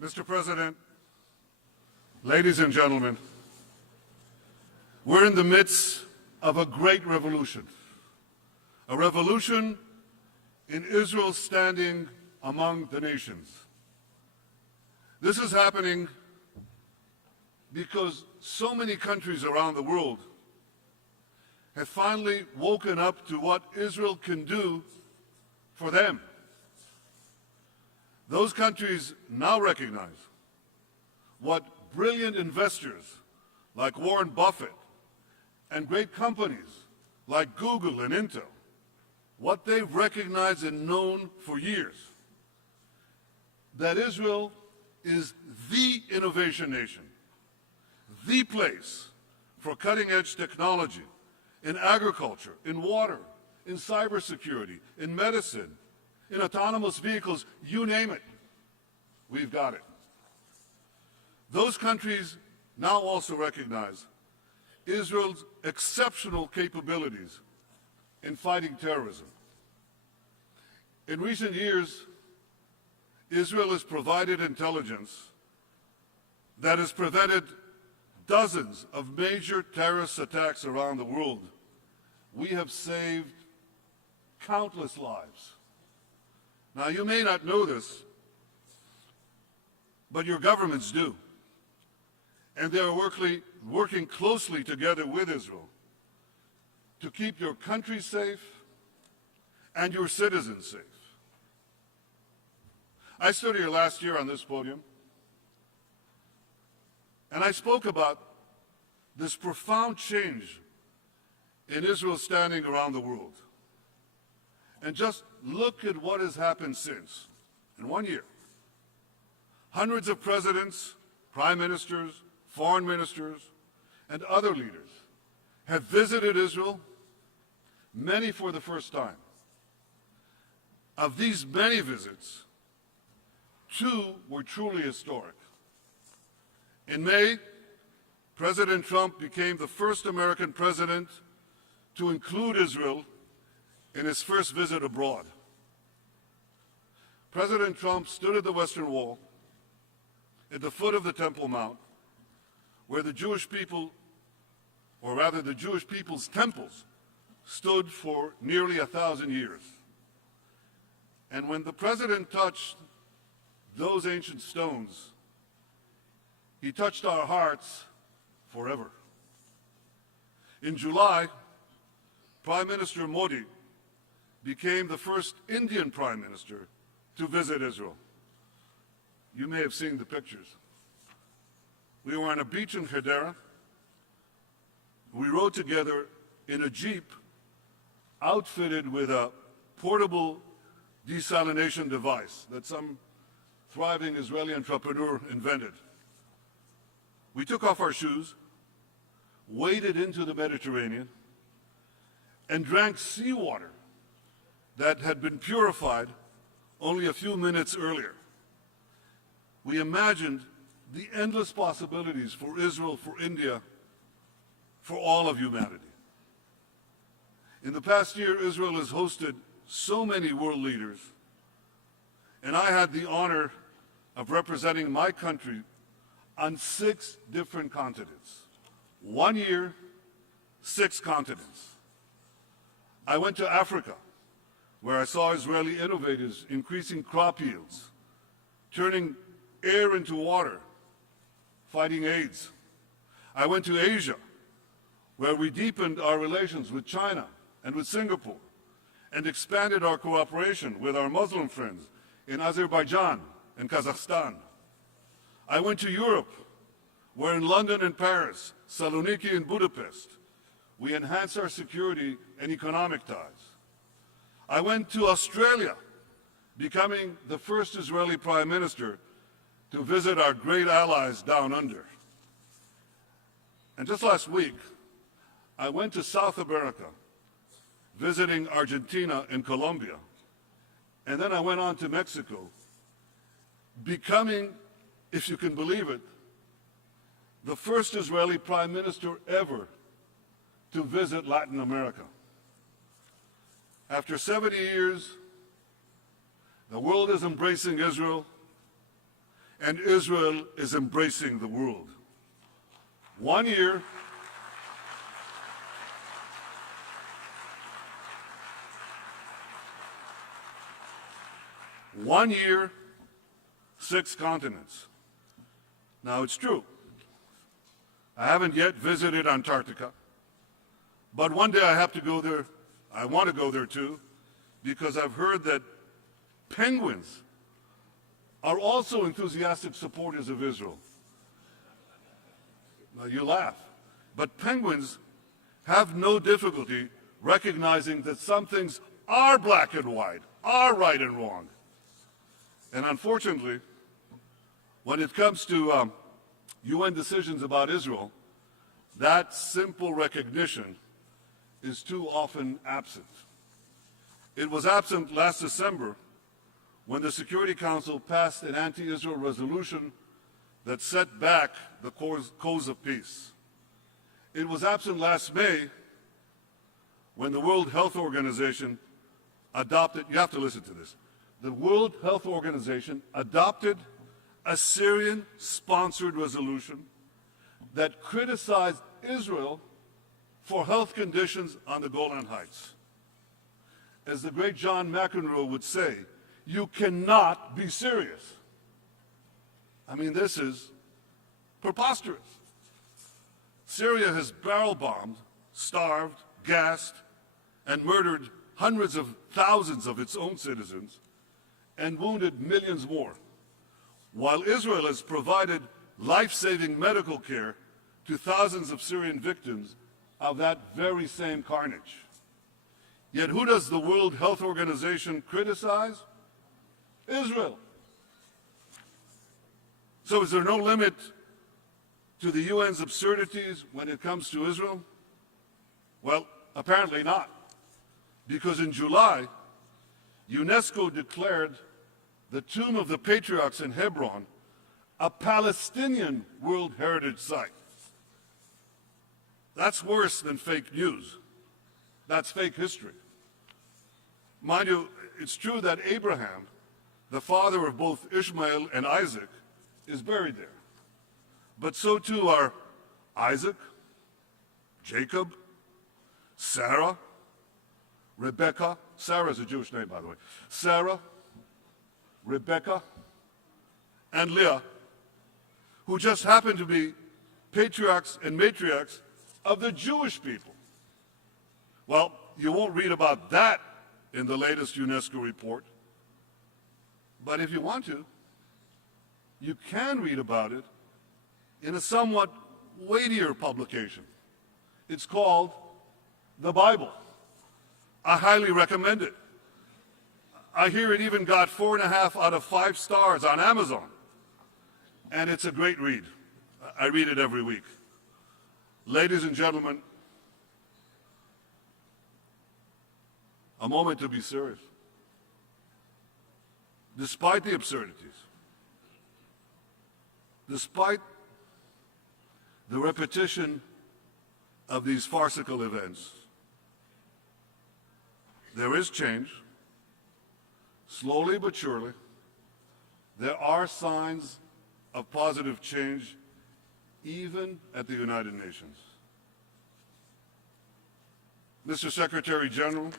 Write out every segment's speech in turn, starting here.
Mr. President, ladies and gentlemen, we're in the midst of a great revolution, a revolution in Israel's standing among the nations. This is happening because so many countries around the world have finally woken up to what Israel can do for them. Those countries now recognize what brilliant investors like Warren Buffett and great companies like Google and Intel, what they've recognized and known for years, that Israel is the innovation nation, the place for cutting-edge technology in agriculture, in water, in cybersecurity, in medicine, in autonomous vehicles, you name it, we've got it. Those countries now also recognize Israel's exceptional capabilities in fighting terrorism. In recent years, Israel has provided intelligence that has prevented dozens of major terrorist attacks around the world. We have saved countless lives. Now, you may not know this, but your governments do. And they are working closely together with Israel to keep your country safe and your citizens safe. I stood here last year on this podium, and I spoke about this profound change in Israel's standing around the world. And just look at what has happened since, in 1 year. Hundreds of presidents, prime ministers, foreign ministers, and other leaders have visited Israel, many for the first time. Of these many visits, 2 were truly historic. In May, President Trump became the first American president to include Israel in his first visit abroad. President Trump stood at the Western Wall, at the foot of the Temple Mount, where the Jewish people, or rather the Jewish people's temples, stood for nearly 1,000 years. And when the president touched those ancient stones, he touched our hearts forever. In July, Prime Minister Modi became the first Indian Prime Minister to visit Israel. You may have seen the pictures. We were on a beach in Hedera. We rode together in a Jeep outfitted with a portable desalination device that some thriving Israeli entrepreneur invented. We took off our shoes, waded into the Mediterranean, and drank seawater that had been purified only a few minutes earlier. We imagined the endless possibilities for Israel, for India, for all of humanity. In the past year, Israel has hosted so many world leaders, and I had the honor of representing my country on 6 different continents. 1 year, 6 continents. I went to Africa, where I saw Israeli innovators increasing crop yields, turning air into water, fighting AIDS. I went to Asia, where we deepened our relations with China and with Singapore, and expanded our cooperation with our Muslim friends in Azerbaijan and Kazakhstan. I went to Europe, where in London and Paris, Saloniki and Budapest, we enhanced our security and economic ties. I went to Australia, becoming the first Israeli Prime Minister to visit our great allies down under. And just last week, I went to South America, visiting Argentina and Colombia. And then I went on to Mexico, becoming, if you can believe it, the first Israeli Prime Minister ever to visit Latin America. After 70 years, the world is embracing Israel, and Israel is embracing the world. 1 year, one year, 6 continents. Now, it's true. I haven't yet visited Antarctica, but one day I have to go there. I want to go there too, because I've heard that penguins are also enthusiastic supporters of Israel. Now, you laugh, but penguins have no difficulty recognizing that some things are black and white, are right and wrong. And unfortunately, when it comes to UN decisions about Israel, that simple recognition is too often absent. It was absent last December when the Security Council passed an anti-Israel resolution that set back the cause of peace. It was absent last May when the World Health Organization adopted, you have to listen to this, the World Health Organization adopted a Syrian-sponsored resolution that criticized Israel for health conditions on the Golan Heights. As the great John McEnroe would say, you cannot be serious. I mean, this is preposterous. Syria has barrel-bombed, starved, gassed, and murdered hundreds of thousands of its own citizens and wounded millions more, while Israel has provided life-saving medical care to thousands of Syrian victims of that very same carnage. Yet who does the World Health Organization criticize? Israel. So is there no limit to the UN's absurdities when it comes to Israel? Well, apparently not. Because in July, UNESCO declared the Tomb of the Patriarchs in Hebron a Palestinian World Heritage Site. That's worse than fake news. That's fake history. Mind you, it's true that Abraham, the father of both Ishmael and Isaac, is buried there. But so too are Isaac, Jacob, Sarah, Rebecca. Sarah is a Jewish name, by the way. Sarah, Rebecca, and Leah, who just happen to be patriarchs and matriarchs of the Jewish people. Well, you won't read about that in the latest UNESCO report, but if you want to, you can read about it in a somewhat weightier publication. It's called the Bible. I highly recommend it. I hear it even got 4.5 out of 5 stars on Amazon. And it's a great read. I read it every week. Ladies and gentlemen, a moment to be serious. Despite the absurdities, despite the repetition of these farcical events, there is change. Slowly but surely, there are signs of positive change even at the United Nations. Mr. Secretary General,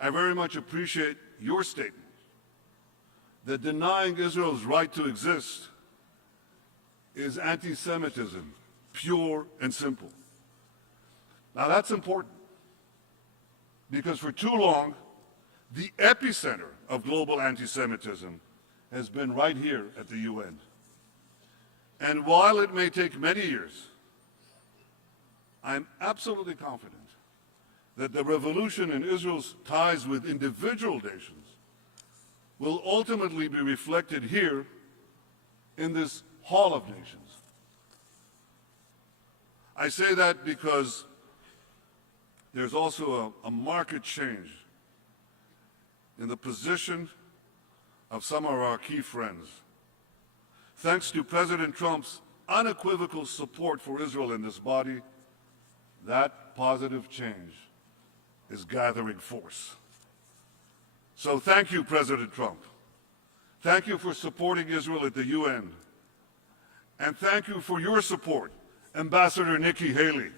I very much appreciate your statement that denying Israel's right to exist is anti-Semitism, pure and simple. Now that's important, because for too long, the epicenter of global anti-Semitism has been right here at the UN. And while it may take many years, I'm absolutely confident that the revolution in Israel's ties with individual nations will ultimately be reflected here in this Hall of Nations. I say that because there's also a marked change in the position of some of our key friends. Thanks to President Trump's unequivocal support for Israel in this body, that positive change is gathering force. So thank you, President Trump. Thank you for supporting Israel at the UN. And thank you for your support, Ambassador Nikki Haley.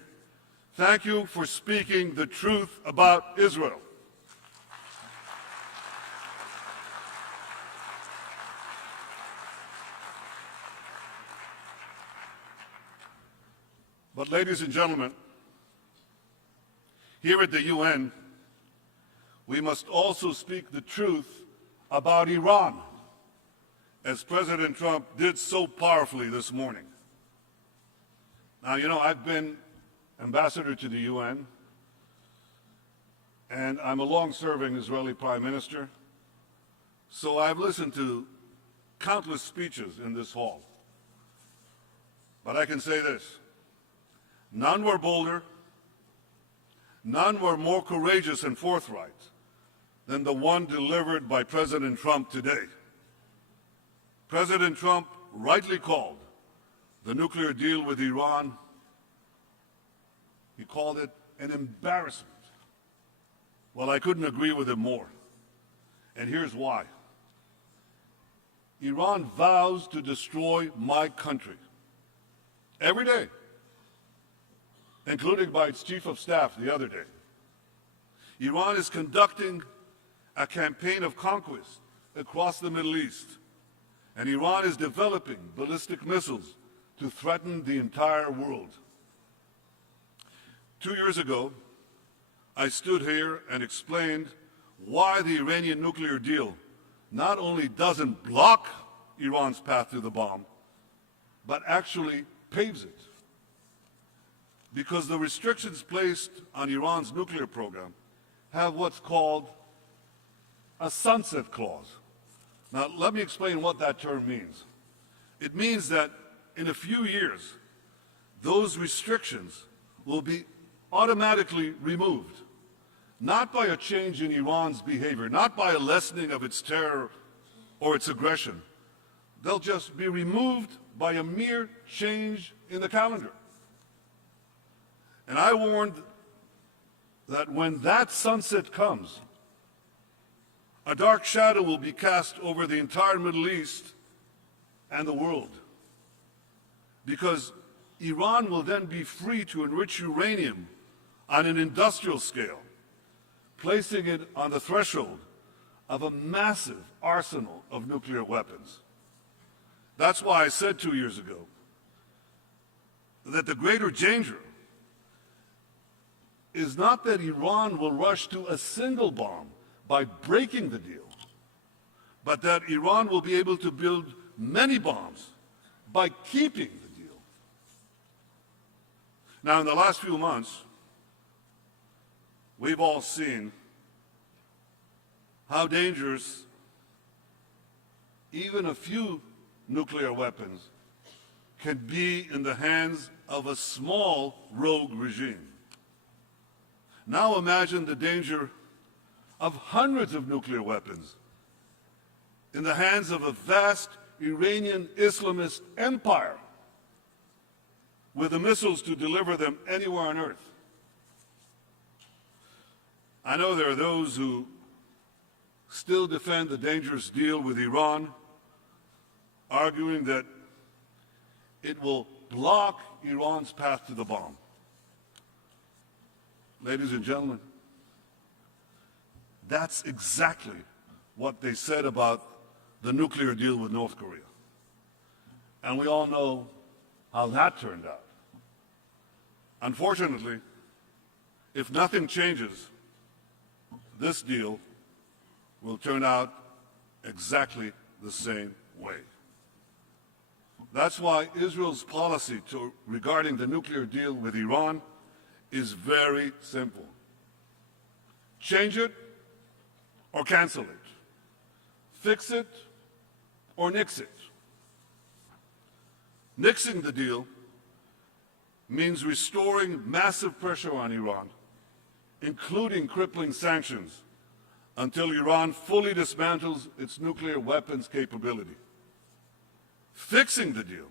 Thank you for speaking the truth about Israel. But ladies and gentlemen, here at the UN, we must also speak the truth about Iran, as President Trump did so powerfully this morning. Now, you know, I've been ambassador to the UN, and I'm a long-serving Israeli Prime Minister, so I've listened to countless speeches in this hall. But I can say this: none were bolder, none were more courageous and forthright than the one delivered by President Trump today. President Trump rightly called the nuclear deal with Iran, he called it an embarrassment. Well, I couldn't agree with him more. And here's why. Iran vows to destroy my country every day, including by its chief of staff the other day. Iran is conducting a campaign of conquest across the Middle East, and Iran is developing ballistic missiles to threaten the entire world. 2 years ago, I stood here and explained why the Iranian nuclear deal not only doesn't block Iran's path to the bomb, but actually paves it. Because the restrictions placed on Iran's nuclear program have what's called a sunset clause. Now, let me explain what that term means. It means that in a few years, those restrictions will be automatically removed, not by a change in Iran's behavior, not by a lessening of its terror or its aggression. They'll just be removed by a mere change in the calendar. And I warned that when that sunset comes, a dark shadow will be cast over the entire Middle East and the world, because Iran will then be free to enrich uranium on an industrial scale, placing it on the threshold of a massive arsenal of nuclear weapons. That's why I said 2 years ago that the greater danger is not that Iran will rush to a single bomb by breaking the deal, but that Iran will be able to build many bombs by keeping the deal. Now, in the last few months, we've all seen how dangerous even a few nuclear weapons can be in the hands of a small rogue regime. Now imagine the danger of hundreds of nuclear weapons in the hands of a vast Iranian Islamist empire with the missiles to deliver them anywhere on earth. I know there are those who still defend the dangerous deal with Iran, arguing that it will block Iran's path to the bomb. Ladies and gentlemen, that's exactly what they said about the nuclear deal with North Korea. And we all know how that turned out. Unfortunately, if nothing changes, this deal will turn out exactly the same way. That's why Israel's policy regarding the nuclear deal with Iran is very simple. Change it or cancel it. Fix it or nix it. Nixing the deal means restoring massive pressure on Iran, including crippling sanctions, until Iran fully dismantles its nuclear weapons capability. Fixing the deal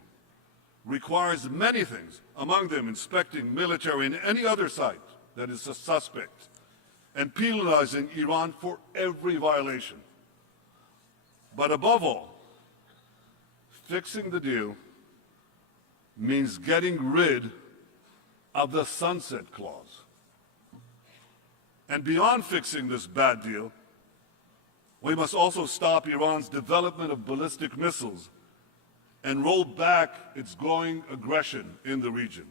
requires many things, among them inspecting military and any other site that is a suspect, and penalizing Iran for every violation. But above all, fixing the deal means getting rid of the sunset clause. And beyond fixing this bad deal, we must also stop Iran's development of ballistic missiles and roll back its growing aggression in the region.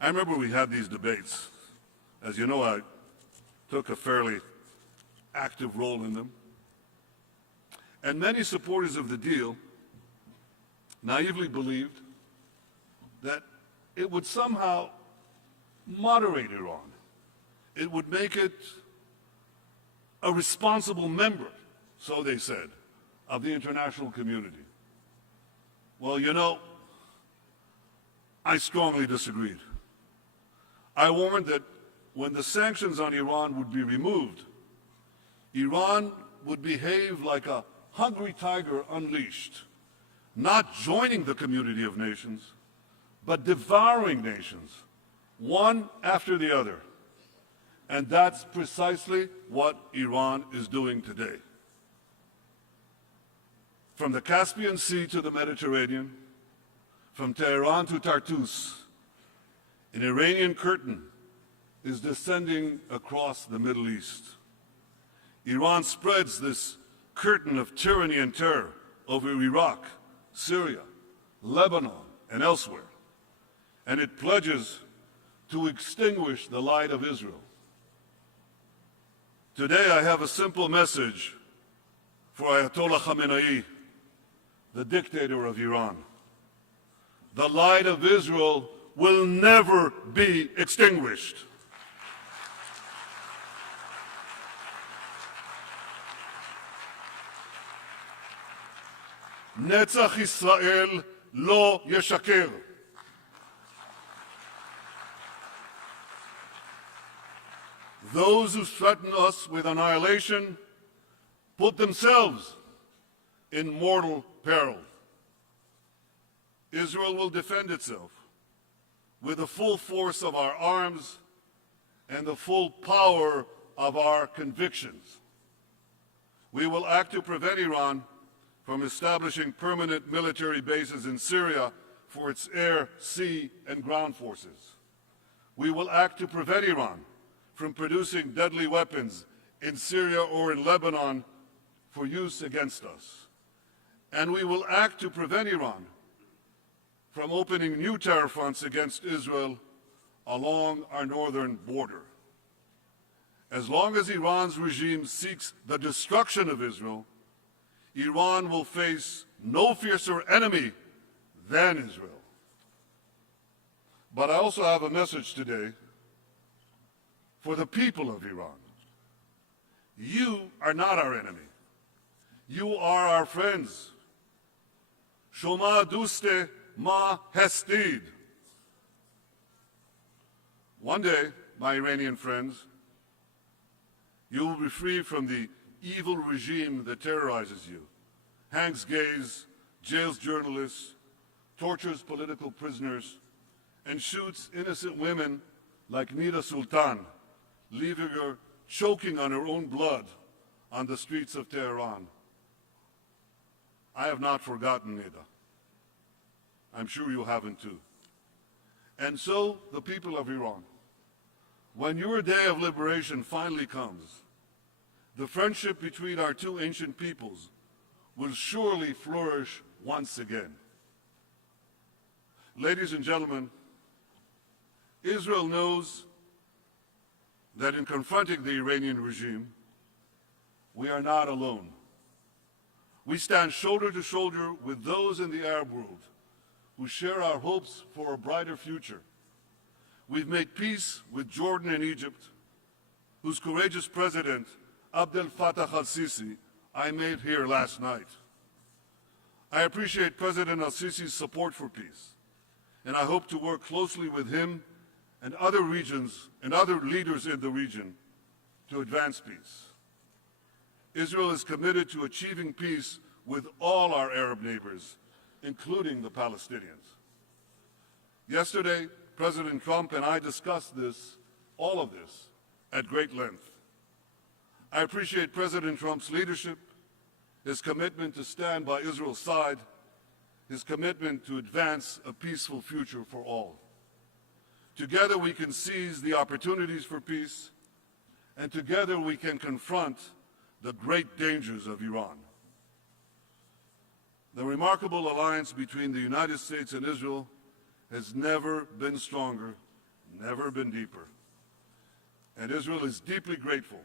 I remember we had these debates. As you know, I took a fairly active role in them. And many supporters of the deal naively believed that it would somehow moderate Iran. It would make it a responsible member, so they said, of the international community. Well, you know, I strongly disagreed. I warned that when the sanctions on Iran would be removed, Iran would behave like a hungry tiger unleashed, not joining the community of nations, but devouring nations, one after the other. And that's precisely what Iran is doing today. From the Caspian Sea to the Mediterranean, from Tehran to Tartus, an Iranian curtain is descending across the Middle East. Iran spreads this curtain of tyranny and terror over Iraq, Syria, Lebanon, and elsewhere, and it pledges to extinguish the light of Israel. Today I have a simple message for Ayatollah Khamenei, the dictator of Iran. The light of Israel will never be extinguished. Netzach Israel lo yeshaker. Those who threaten us with annihilation put themselves in mortal peril. Israel will defend itself with the full force of our arms and the full power of our convictions. We will act to prevent Iran from establishing permanent military bases in Syria for its air, sea, and ground forces. We will act to prevent Iran from producing deadly weapons in Syria or in Lebanon for use against us. And we will act to prevent Iran from opening new terror fronts against Israel along our northern border. As long as Iran's regime seeks the destruction of Israel, Iran will face no fiercer enemy than Israel. But I also have a message today for the people of Iran. You are not our enemy. You are our friends. Shoma duste ma hestid. One day, my Iranian friends, you will be free from the evil regime that terrorizes you, hangs gays, jails journalists, tortures political prisoners, and shoots innocent women like Nida Sultan, leaving her choking on her own blood on the streets of Tehran. I have not forgotten Nida. I'm sure you haven't too. And so, the people of Iran, when your day of liberation finally comes, the friendship between our two ancient peoples will surely flourish once again. Ladies and gentlemen, Israel knows that in confronting the Iranian regime, we are not alone. We stand shoulder to shoulder with those in the Arab world who share our hopes for a brighter future. We've made peace with Jordan and Egypt, whose courageous president, Abdel Fattah al-Sisi, I met here last night. I appreciate President al-Sisi's support for peace, and I hope to work closely with him and other regions and other leaders in the region to advance peace. Israel is committed to achieving peace with all our Arab neighbors, including the Palestinians. Yesterday, President Trump and I discussed all of this, at great length. I appreciate President Trump's leadership, his commitment to stand by Israel's side, his commitment to advance a peaceful future for all. Together we can seize the opportunities for peace, and together we can confront the great dangers of Iran. The remarkable alliance between the United States and Israel has never been stronger, never been deeper. And Israel is deeply grateful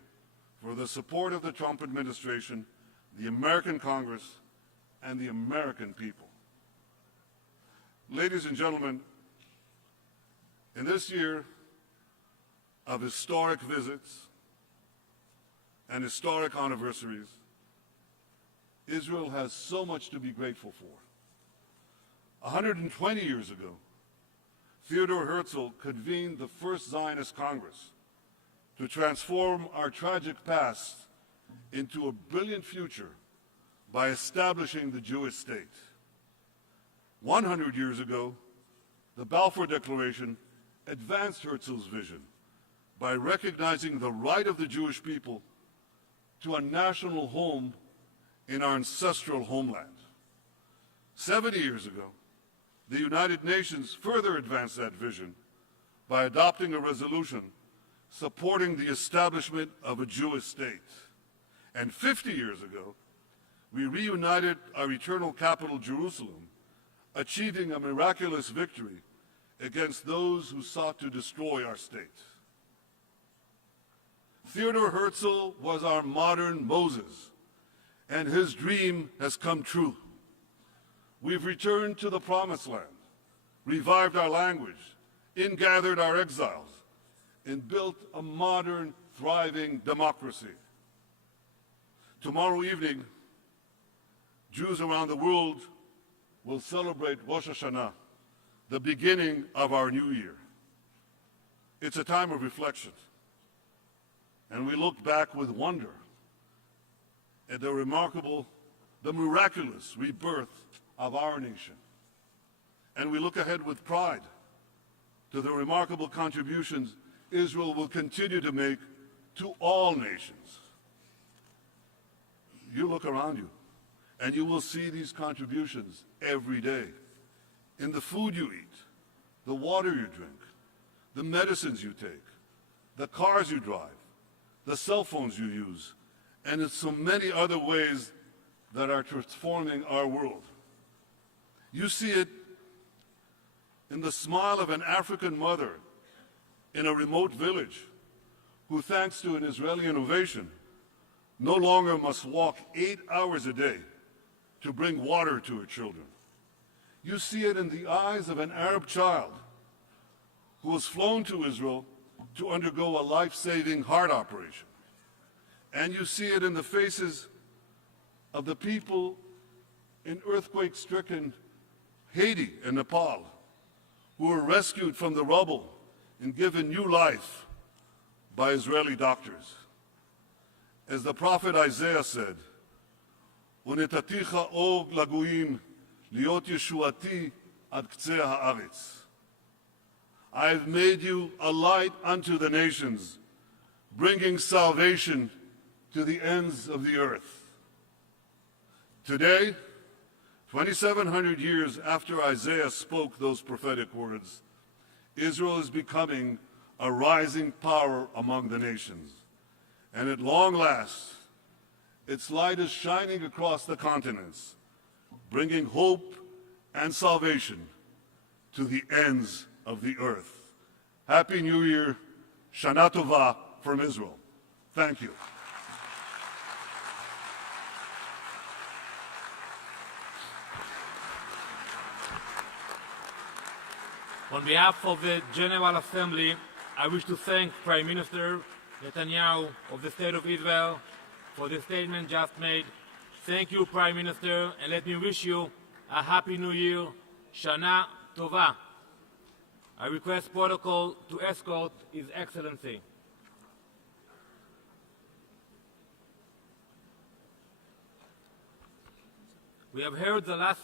for the support of the Trump administration, the American Congress, and the American people. Ladies and gentlemen, in this year of historic visits and historic anniversaries, Israel has so much to be grateful for. 120 years ago, Theodor Herzl convened the first Zionist Congress to transform our tragic past into a brilliant future by establishing the Jewish state. 100 years ago, the Balfour Declaration advanced Herzl's vision by recognizing the right of the Jewish people to a national home in our ancestral homeland. 70 years ago, the United Nations further advanced that vision by adopting a resolution supporting the establishment of a Jewish state. And 50 years ago, we reunited our eternal capital, Jerusalem, achieving a miraculous victory against those who sought to destroy our state. Theodor Herzl was our modern Moses, and his dream has come true. We've returned to the Promised Land, revived our language, ingathered our exiles, and built a modern, thriving democracy. Tomorrow evening, Jews around the world will celebrate Rosh Hashanah, the beginning of our new year. It's a time of reflection, and we look back with wonder at the miraculous rebirth of our nation. And we look ahead with pride to the remarkable contributions Israel will continue to make to all nations. You look around you, and you will see these contributions every day. In the food you eat, the water you drink, the medicines you take, the cars you drive, the cell phones you use, and in so many other ways that are transforming our world. You see it in the smile of an African mother in a remote village who, thanks to an Israeli innovation, no longer must walk 8 hours a day to bring water to her children. You see it in the eyes of an Arab child who was flown to Israel to undergo a life-saving heart operation. And you see it in the faces of the people in earthquake-stricken Haiti and Nepal who were rescued from the rubble and given new life by Israeli doctors. As the prophet Isaiah said, "Unetaticha og lagoyim liot yeshuati ad ktseh haaretz." I have made you a light unto the nations, bringing salvation to the ends of the earth. Today, 2,700 years after Isaiah spoke those prophetic words, Israel is becoming a rising power among the nations. And at long last, its light is shining across the continents, bringing hope and salvation to the ends of the earth. Happy New Year, Shana Tova from Israel. Thank you. On behalf of the General Assembly, I wish to thank Prime Minister Netanyahu of the State of Israel for the statement just made. Thank you, Prime Minister, and let me wish you a Happy New Year, Shana Tova. I request protocol to escort His Excellency. We have heard the last